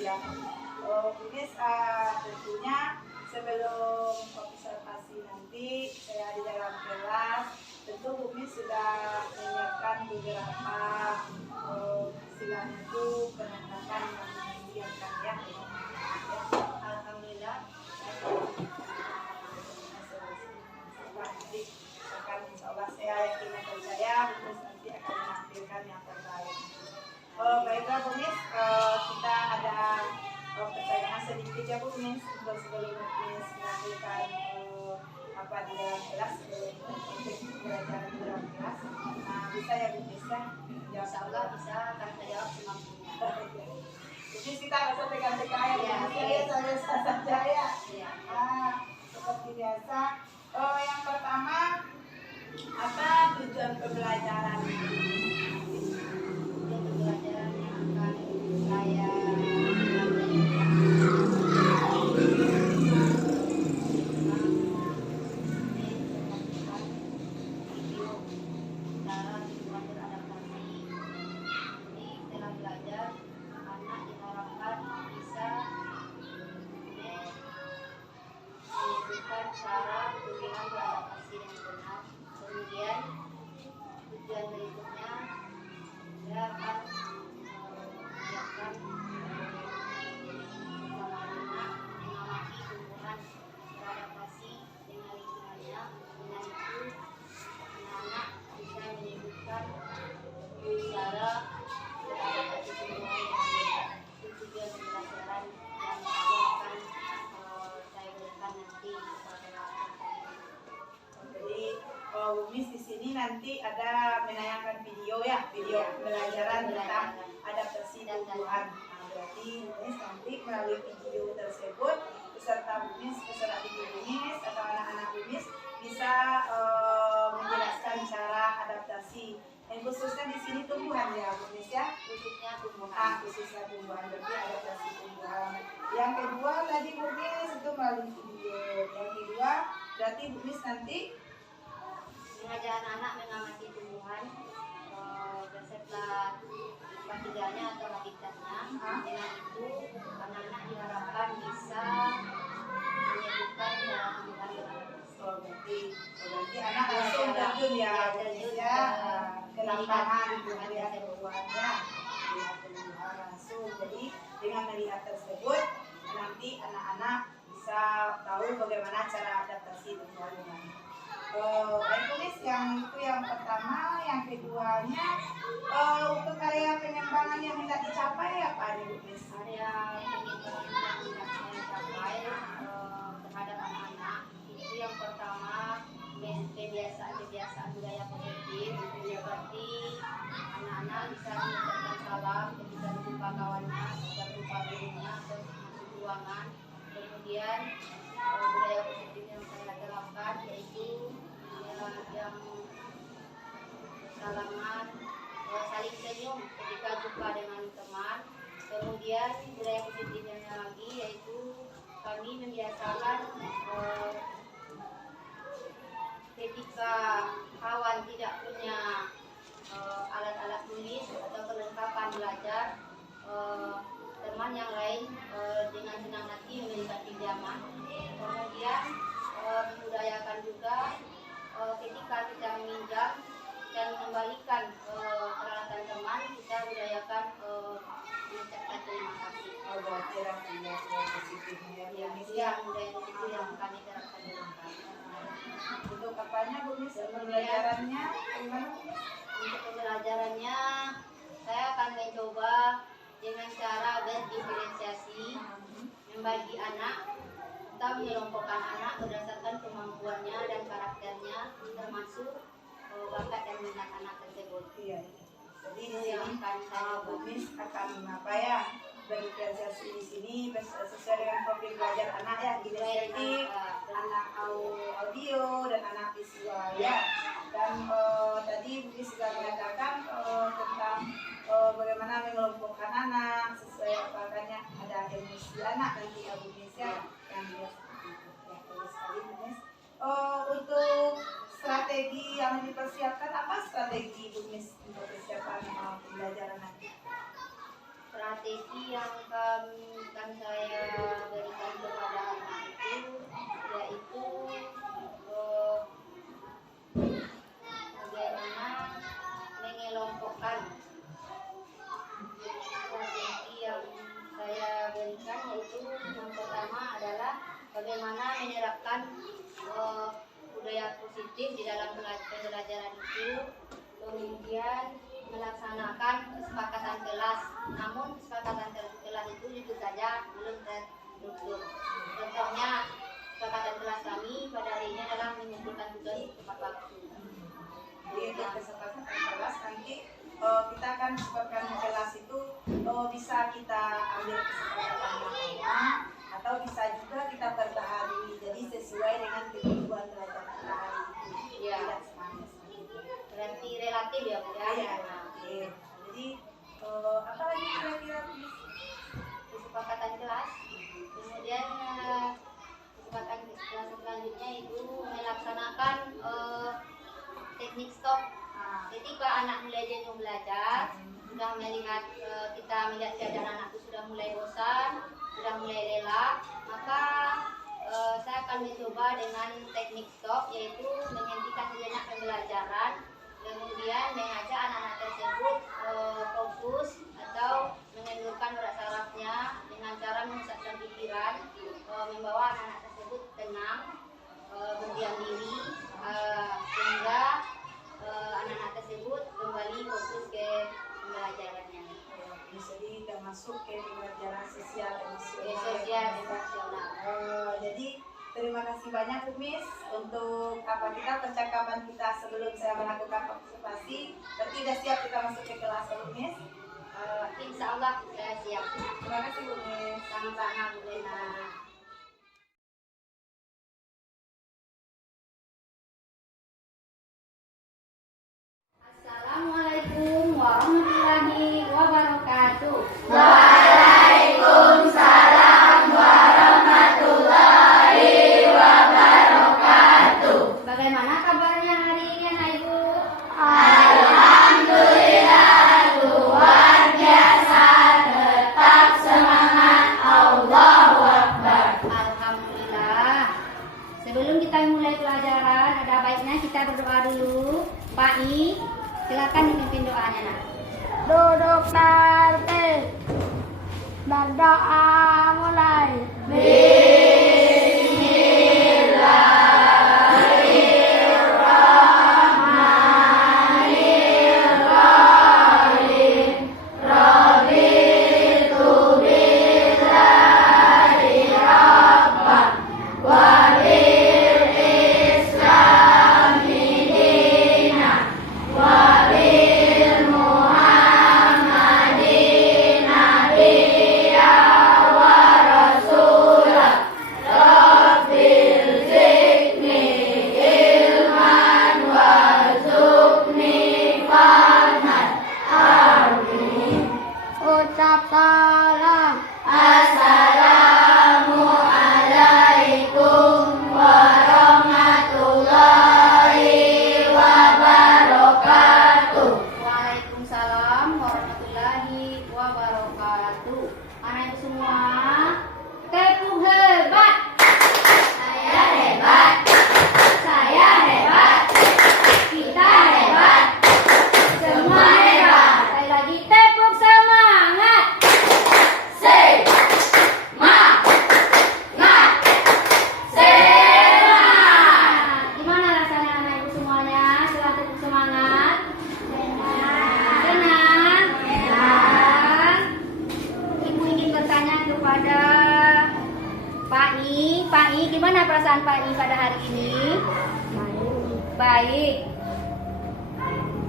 ya. Ini tentunya sebelum observasi nanti saya di dalam kelas, tentu Bumi sudah menyiapkan beberapa istilahnya itu penangkapan yang disiapkan ya. Alhamdulillah. Nanti akan insya Allah saya yakin percaya Bumi nanti akan menampilkan yang terbaik. Baiklah Bumis, kita ada pertanyaan sedikit ya Bumis untuk sebelum Bumis menampilkan apa di dalam kelas untuk pembelajaran di dalam kelas. Nah, bisa ya Bumis ya? Insya Allah bisa, akan saya jawab semampunya. Bumis kita nggak usah pegang-pegang ya, saya saja ya. Seperti biasa. Yang pertama, apa tujuan pembelajaran? Pelajaran yang akan saya cara pemilihan beradaptasi yang benar. Kemudian tujuan berikutnya saya akan menyiapkan bersama anak mengamati tumbuhan beradaptasi dengan lingkungannya. Dengan itu anak-anak bisa menyebutkan cara beradaptasi tumbuhan yang benar. Itu tujuan pembelajaran yang akan saya berikan nanti kepada anak-anak. Jadi Bumis di sini nanti ada menayangkan video ya, video pembelajaran tentang adaptasi tumbuhan. Nah, berarti Bumis nanti melalui video tersebut beserta Bumis, beserta adik Bumis atau anak-anak Bumis bisa menjelaskan cara adaptasi. Yang khususnya di sini tumbuhan ya Bumis ya, Khususnya tumbuhan. khususnya tumbuhan, berarti adaptasi tumbuhan. Yang kedua tadi Bumis itu melalui video. Yang kedua berarti Bumis nanti mengajak anak-anak mengamati tumbuhan beserta ketiganya atau habitatnya. Dengan itu anak-anak diharapkan bisa menyebutkan tumbuhan beradaptasi. berarti anak langsung terjun ya Bumis ya ke lapangan melihat tumbuhannya, melihat tumbuhan langsung. Jadi dengan melihat tersebut nanti anak-anak bisa tahu bagaimana cara adaptasi tumbuhan. Baik Bumis, yang itu yang pertama. Yang keduanya untuk area pengembangan yang hendak dicapai apa nih Bumis? Area pengembangan yang tidak saya capai terhadap anak-anak itu yang pertama kebiasaan budaya positif. Seperti anak-anak bisa mengucapkan salam ketika berjumpa kawannya, berjumpa gurunya atau masuk ruangan. Kemudian budaya positif yang saya terapkan yaitu yang salaman, saling senyum ketika jumpa dengan teman. Kemudian budaya positifnya lagi yaitu kami membiasakan ketika kawan tidak punya alat-alat tulis atau perlengkapan belajar, teman yang lain dengan senang hati memberikan pinjaman. Kemudian membudayakan juga ketika kita meminjam dan mengembalikan peralatan teman, kita budayakan mengucapkan terima kasih. Berarti budaya positifnya Ya, Bumis itu ya. yang budaya itu yang kami terapkan di rumah. Untuk apanya Bumis? Pembelajarannya gimana Bumis? Untuk pembelajarannya, saya akan mencoba dengan cara berdiferensiasi, membagi anak atau mengelompokkan anak berdasarkan kemampuannya dan karakternya, termasuk bakat dan minat anak tersebut. Iya. Jadi di Itu sini yang akan saya Bumis akan apa ya? Berdiferensiasi di sini sesuai dengan profil belajar anak ya, kinestetik, anak audio dan anak visual ya. Dan tadi Bumis sudah mengatakan tentang bagaimana mengelompokkan anak sesuai bakatnya. Ada emosi anak nanti ya Bumis ya, yang dia seperti itu. Ya, bagus sekali Bumis. Untuk strategi yang dipersiapkan, apa strategi Bumis untuk persiapan pembelajaran nanti? strategi yang saya berikan kepada anak itu yaitu bagaimana mengelompokkan. Strategi yang saya berikan yaitu yang pertama adalah bagaimana menerapkan budaya positif di dalam pembelajaran itu, kemudian melaksanakan kesepakatan kelas. Namun kesepakatan kelas itu jujur saja belum terstruktur. Contohnya kesepakatan kelas kami pada hari ini adalah mengumpulkan tugas tepat waktu. Jadi untuk kesepakatan kelas nanti kita akan kesepakatan kelas itu bisa kita ambil kesepakatan bersama atau bisa juga kita perbaharui. Jadi sesuai dengan kebutuhan belajar kita hari ini. Ya. Tidak semuanya seperti itu. Berarti relatif ya Bu ya. Ya, oke. Jadi apa lagi kira-kira Miss? Kesepakatan kelas. Kemudian kesepakatan kelas selanjutnya itu melaksanakan teknik stop. Ketika anak mulai jenuh belajar, sudah melihat kita melihat keadaan anak itu sudah mulai bosan, sudah mulai lelah, maka saya akan mencoba dengan teknik stop, yaitu menghentikan sejenak pembelajaran, kemudian mengajak anak-anak tersebut fokus atau mengendurkan gerak sarafnya dengan cara memusatkan pikiran, membawa anak-anak tersebut tenang, berdiam diri, sehingga anak-anak tersebut kembali fokus ke pembelajarannya. Jadi termasuk ke pembelajaran sosial Emosional. Jadi terima kasih banyak Bu Miss untuk percakapan kita sebelum saya melakukan observasi. Berarti sudah siap kita masuk ke kelas Bu Miss? Insya Allah saya siap. Terima kasih Bu Miss. Sama-sama Bu Lena. Assalamualaikum warahmatullahi wabarakatuh. Waalaikumsalam warahmatullahi wabarakatuh. Bagaimana kabarnya hari ini anak ibu? Alhamdulillah luar biasa, tetap semangat, Allahu Akbar. Alhamdulillah. Sebelum kita mulai pelajaran, ada baiknya kita berdoa dulu. Pak I, silakan dipimpin doanya nak. Duduk tertib, berdoa mulai. Ucap salam. Assalamualaikum warahmatullahi wabarakatuh. Waalaikumsalam warahmatullahi wabarakatuh. Anak ibu semua, tepuk hebat. Saya hebat. Saya hebat. Kita hebat. Semua hebat. Sekali lagi tepuk semangat. Gimana rasanya anak ibu semuanya setelah tepuk semangat? Senang? Ibu ingin bertanya kepada Pak I, gimana perasaan Pak I pada hari ini? Baik.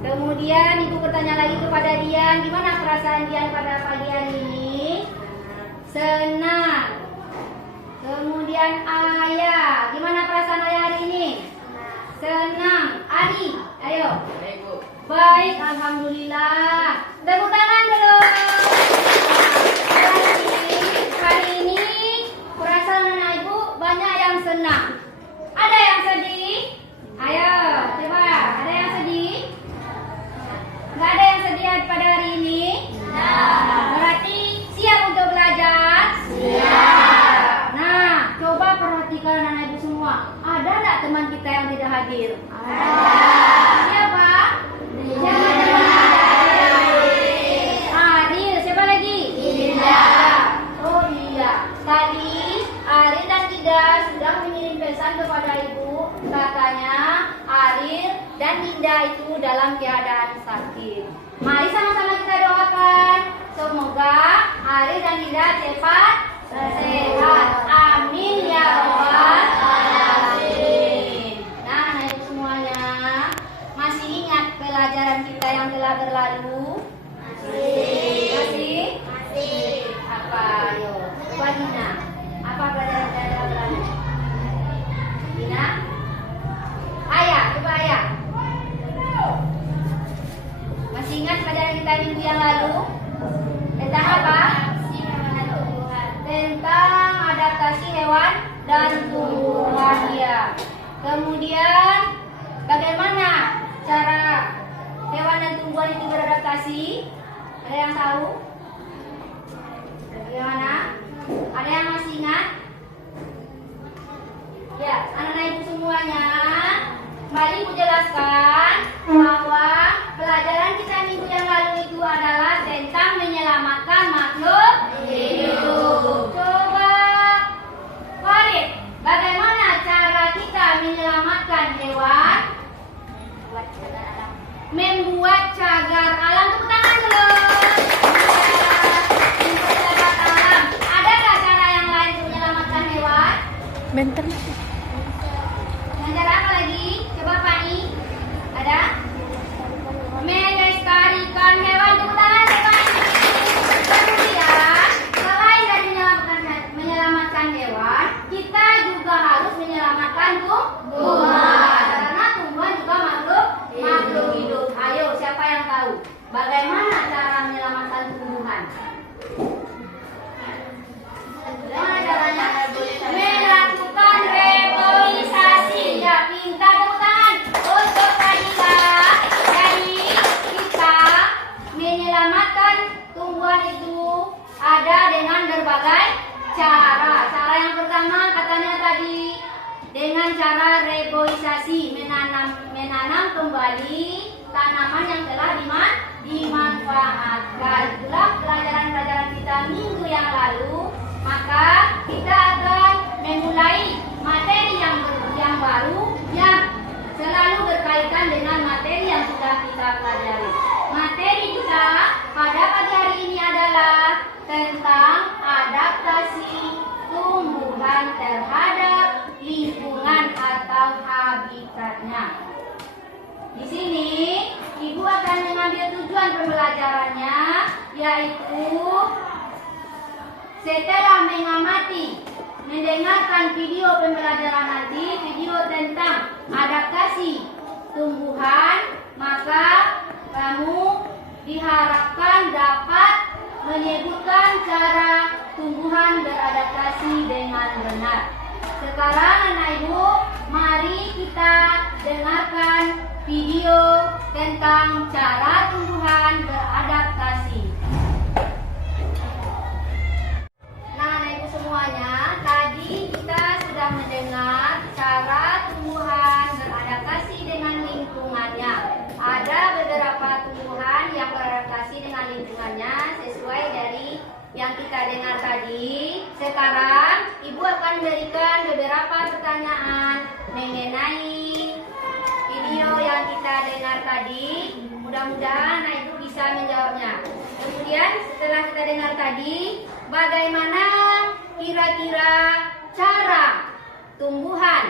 Kemudian ibu bertanya lagi kepada Dian, gimana perasaan Dian pada pagi hari ini? Senang. Kemudian Ayah, gimana perasaan Ayah hari ini? Senang. Adi, ayo. Baik, alhamdulillah. Tepuk tangan dulu. Hari ini perasaan anak ibu banyak yang senang. Ada yang sedih? Ayo, coba. Ada yang sedih? Nggak ada yang sedih pada hari ini? Berarti dia itu dalam keadaan sakit. Mari sama-sama kita doakan. Semoga Ari dan Dinda cepat sehat. Amin ya robbal alamin. Nah, anak ibu semuanya, masih ingat pelajaran kita yang telah berlalu? Masih? Apa? Ayo, coba Dina. Apa pelajaran kita yang telah berlalu? Dina? Ayah, coba ayah. Masih ingat pelajaran kita minggu yang lalu? Tentang apa? Tentang adaptasi hewan dan tumbuhan ya. Kemudian bagaimana cara hewan dan tumbuhan itu beradaptasi? Ada yang tahu? Bagaimana? Ada yang masih ingat? Ya, anak-anak ibu semuanya, mari ibu jelaskan bahwa pelajaran kita minggu yang lalu itu adalah tentang menyelamatkan makhluk hidup. Coba, Farid, bagaimana cara kita menyelamatkan hewan? Membuat cagar alam. Tepuk tangan dulu. Membuat cagar alam. Adakah cara yang lain untuk menyelamatkan hewan? Bentar. Dengan cara apa lagi? Coba Fani. Ada? Melestarikan hewan. Tepuk tangan Fani. Kemudian, selain dari menyelamatkan hewan, kita juga harus menyelamatkan tumbuhan. Karena tumbuhan juga makhluk hidup. Ayo, siapa yang tahu bagaimana cara menyelamatkan tumbuhan? Bagaimana caranya? Melakukan reboisasi. Ya, pintar, tepuk tangan untuk Kadila. Jadi kita menyelamatkan tumbuhan itu ada dengan berbagai cara. Cara yang pertama katanya tadi dengan cara reboisasi, menanam kembali tanaman yang telah dimanfaatkan. Itulah pelajaran-pelajaran kita minggu yang lalu. Maka kita akan memulai materi yang baru yang selalu berkaitan dengan materi yang sudah kita pelajari. Materi kita pada pagi hari ini adalah tentang adaptasi tumbuhan terhadap lingkungan atau habitatnya. Di sini Ibu akan mengambil tujuan pembelajarannya, yaitu setelah mengamati, mendengarkan video pembelajaran nanti, video tentang adaptasi tumbuhan, maka kamu diharapkan dapat menyebutkan cara tumbuhan beradaptasi dengan benar. Sekarang anak ibu, mari kita dengarkan video tentang cara tumbuhan beradaptasi. Nah, anak ibu semuanya, tadi kita sudah mendengar cara tumbuhan beradaptasi dengan lingkungannya. Ada beberapa tumbuhan yang beradaptasi dengan lingkungannya sesuai dari yang kita dengar tadi. Sekarang Ibu akan memberikan beberapa pertanyaan mengenai video yang kita dengar tadi. Mudah-mudahan Ibu bisa menjawabnya. Kemudian setelah kita dengar tadi, bagaimana kira-kira cara tumbuhan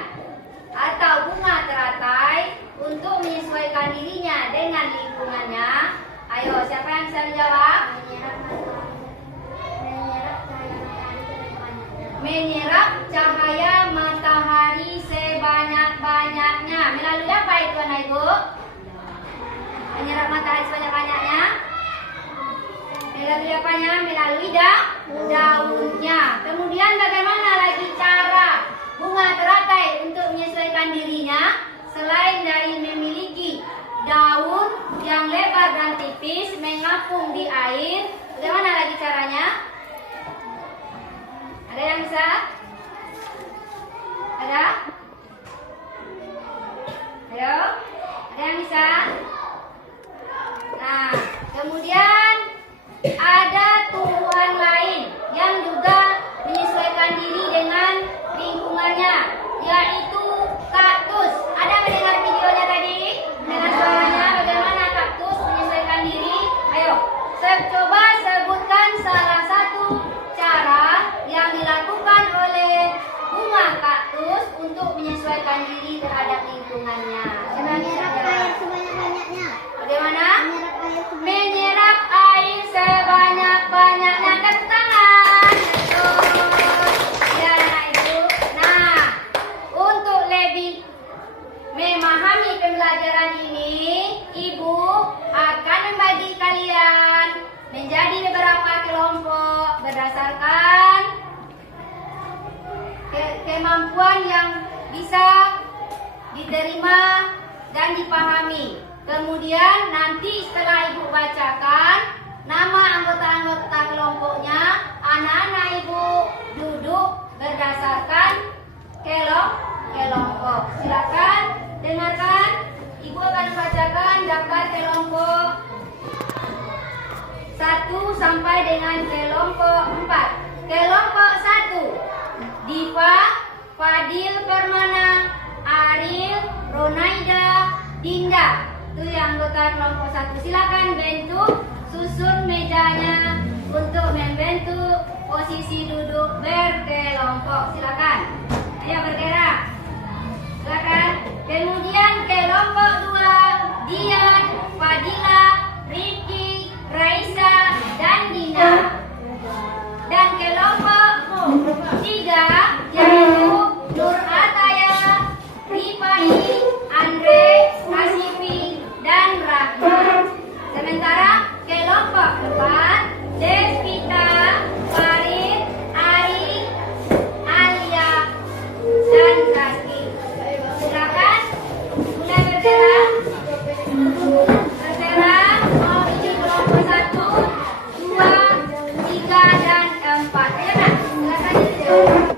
atau bunga teratai untuk menyesuaikan dirinya dengan lingkungannya? Ayo, siapa yang bisa menjawab? Menyerap cahaya matahari sebanyak-banyaknya. Melalui apa itu anak ibu? Menyerap matahari sebanyak-banyaknya. Melalui apanya? Melalui daunnya. Kemudian bagaimana lagi cara bunga teratai untuk menyesuaikan dirinya? Selain dari memiliki daun yang lebar dan tipis mengapung di air, bagaimana lagi caranya? Ada yang bisa? Ada? Ayo? Ada yang bisa? Nah, kemudian ada tumbuhan lain yang juga menyesuaikan diri dengan lingkungannya, yaitu kaktus. Ada mendengar videonya tadi? Dengan suara bisa diterima dan dipahami. Kemudian nanti setelah Ibu bacakan nama anggota-anggota kelompoknya, anak-anak Ibu duduk berdasarkan kelompok. Silakan dengarkan. Ibu akan bacakan daftar kelompok 1 sampai dengan kelompok 4. Kelompok 1, Diva, Fadil Permana, Ariel, Ronaida, Dinda. Itu yang anggota kelompok 1. Silakan bentuk susun mejanya untuk membentuk posisi duduk berkelompok. Silakan. Ayo bergerak. Silakan. Kemudian kelompok 2, Dian, Fadila, Rifki, Raisa, dan Dinda. Dan kelompok 3 yaitu Nur Ataya, Rifai, Andre, Asifi, dan Rahma. Sementara kelompok 4, Devita, Farid, Ari, Alia, dan Zaki. Silakan mulai bergerak. Bergerak menuju kelompok 1, 2, 3, dan 4. Ayo nak, silakan duduk.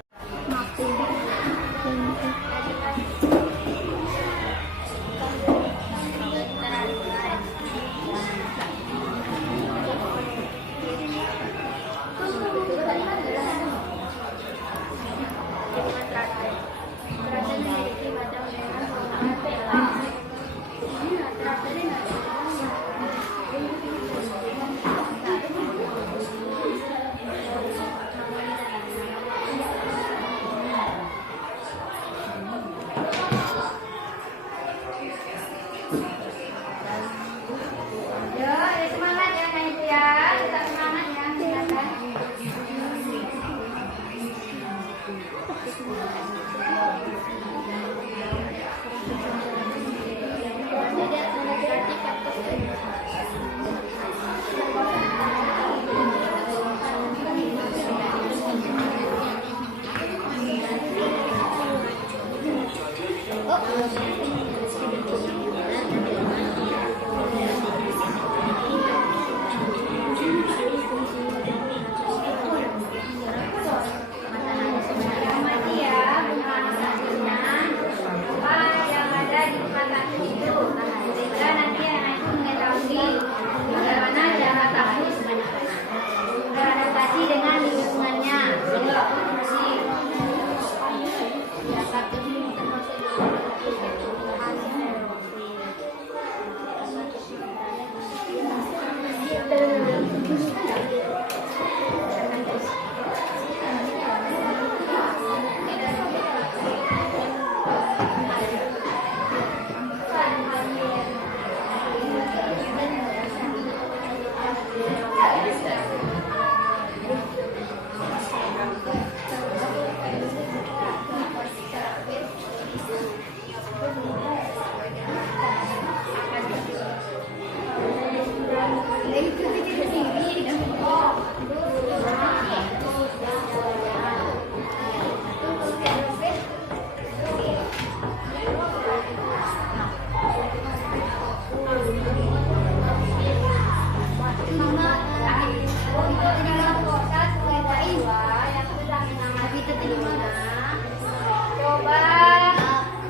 Coba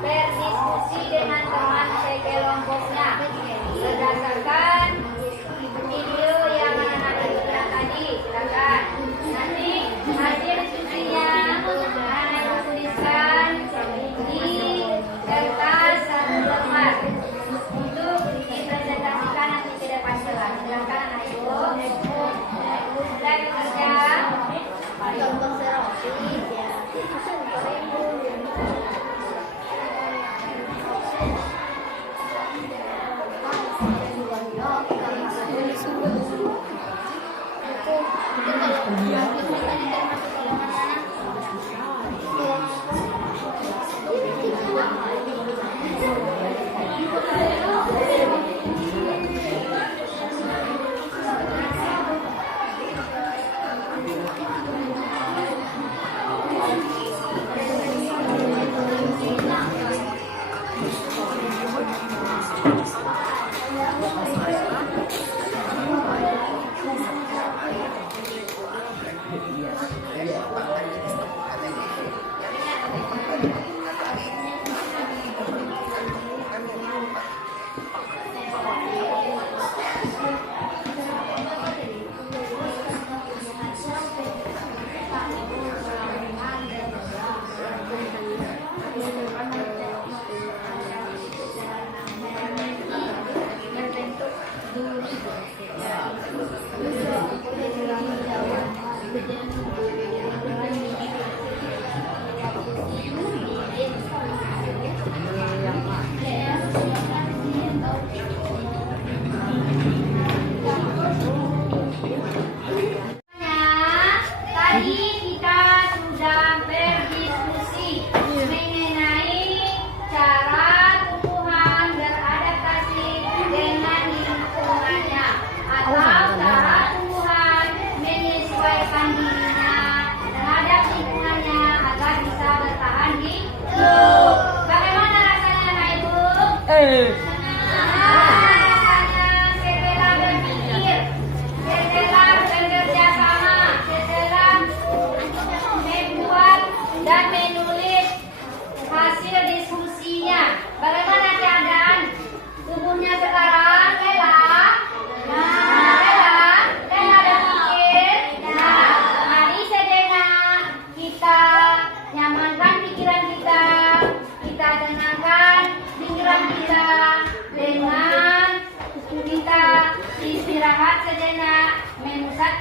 berdiskusi dengan teman sekelompoknya berdasarkan video yang anak-anak lihat tadi. Silakan nanti hasil diskusinya anak tuliskan di kertas 1 lembar untuk dipresentasikan nanti di depan kelas. Silakan anak ibu mulai bekerja.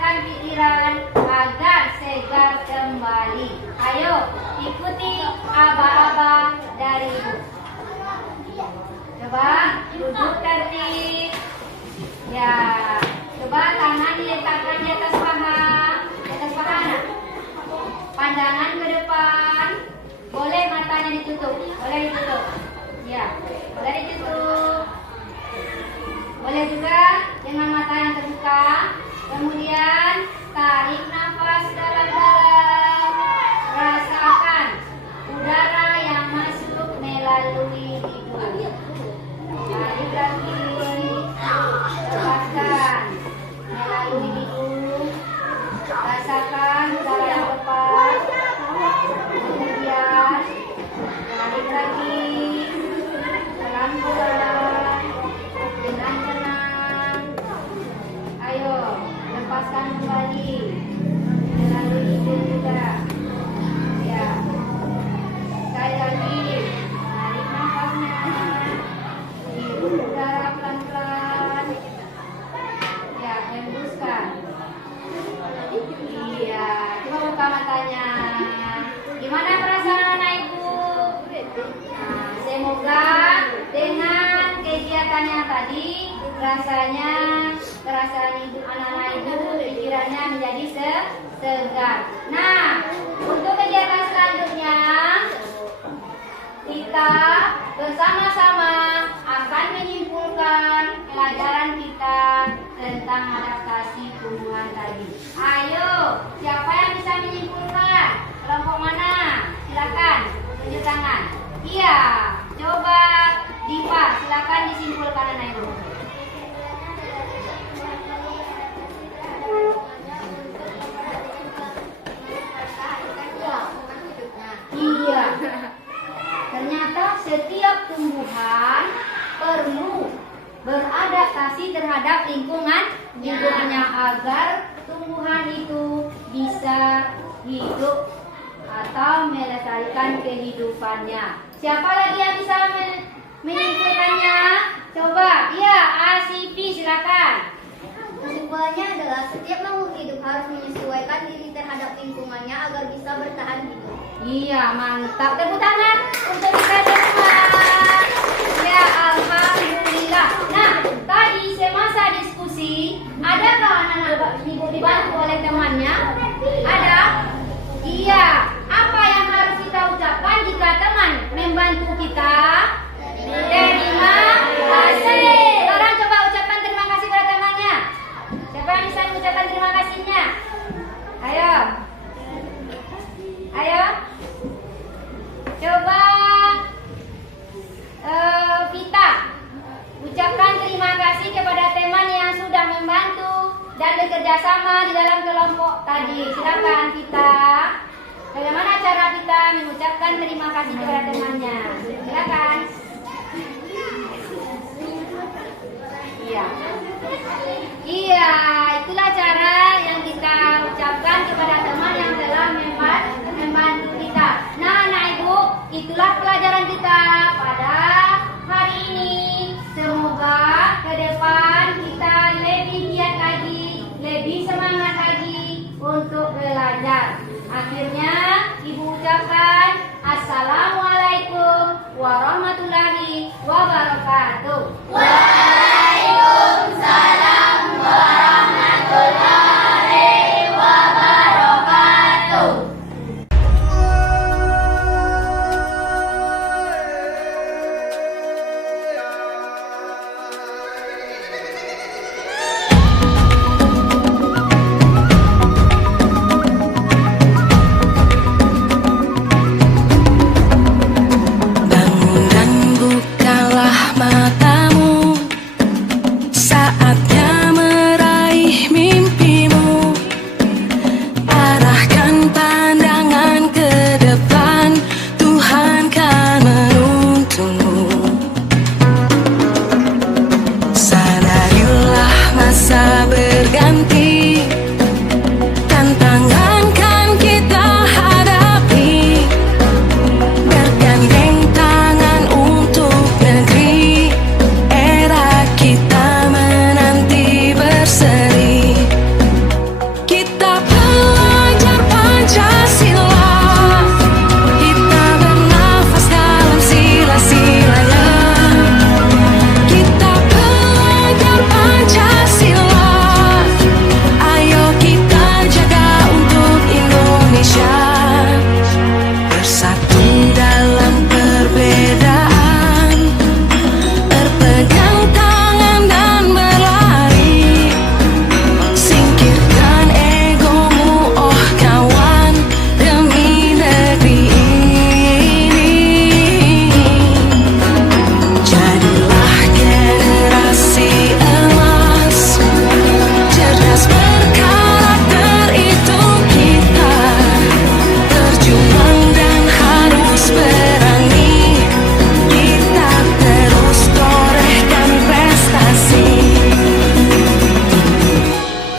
menyegarkan pikiran agar segar kembali. Ayo ikuti aba-aba dari Ibu. Coba duduk tertib. Ya, coba tangan diletakkan di atas paha. Di atas paha anak. Pandangan ke depan. Boleh matanya ditutup. Boleh ditutup. Ya, boleh ditutup. Boleh juga dengan mata yang terbuka. Kemudian tarik nafas dalam-dalam. Rasakan udara yang masuk melalui hidung. Tarik lagi. Lepaskan melalui hidung. Rasakan udara yang lepas. Kemudian tarik lagi. Pelan-pelan. Dengan tenang. Ayo, lepaskan kembali melalui hidung juga. Ya, sekali lagi. Tarik nafasnya. Hirup udara pelan-pelan. Ya, hembuskan. Iya, coba buka matanya. Gimana perasaan anak ibu? Nah, semoga dengan kegiatannya tadi rasanya ibu anak-anak ibu pikirannya menjadi segar. Nah, untuk kegiatan selanjutnya kita bersama-sama akan menyimpulkan pelajaran kita tentang adaptasi tumbuhan tadi. Ayo, siapa yang bisa menyimpulkan? Kelompok mana? Silakan tunjuk tangan. Iya, coba Diva, silakan disimpulkan anak ibu. Iya. Ternyata setiap tumbuhan perlu beradaptasi terhadap lingkungannya agar tumbuhan itu bisa hidup atau melestarikan kehidupannya. Siapa lagi yang bisa menyimpulkannya? Coba, iya, Asipi silakan. Kesimpulannya adalah setiap makhluk hidup harus menyesuaikan diri terhadap lingkungannya agar bisa bertahan hidup. Iya, mantap. Tepuk tangan untuk kita semua. Ya, alhamdulillah. Nah, tadi semasa diskusi, adakah anak-anak ibu dibantu oleh temannya? Ada? Iya. Apa yang harus kita ucapkan jika teman membantu kita? Terima kasih. Sekarang coba ucapkan terima kasih pada temannya. Siapa yang bisa mengucapkan terima kasihnya? Ayo. Ayo. Coba Vita, ucapkan terima kasih kepada teman yang sudah membantu dan bekerja sama di dalam kelompok tadi. Silakan Vita. Bagaimana cara Vita mengucapkan terima kasih kepada temannya? Silakan. Iya. Iya, itulah cara yang kita ucapkan kepada teman yang telah membantu kita. Nah, anak ibu, itulah pelajaran kita pada hari ini. Semoga ke depan kita lebih giat lagi, lebih semangat lagi untuk belajar. Akhirnya, ibu ucapkan Assalamualaikum warahmatullahi wabarakatuh. Waalaikumsalam warahmatullahi wabarakatuh. Bangun dan bukalah matamu saat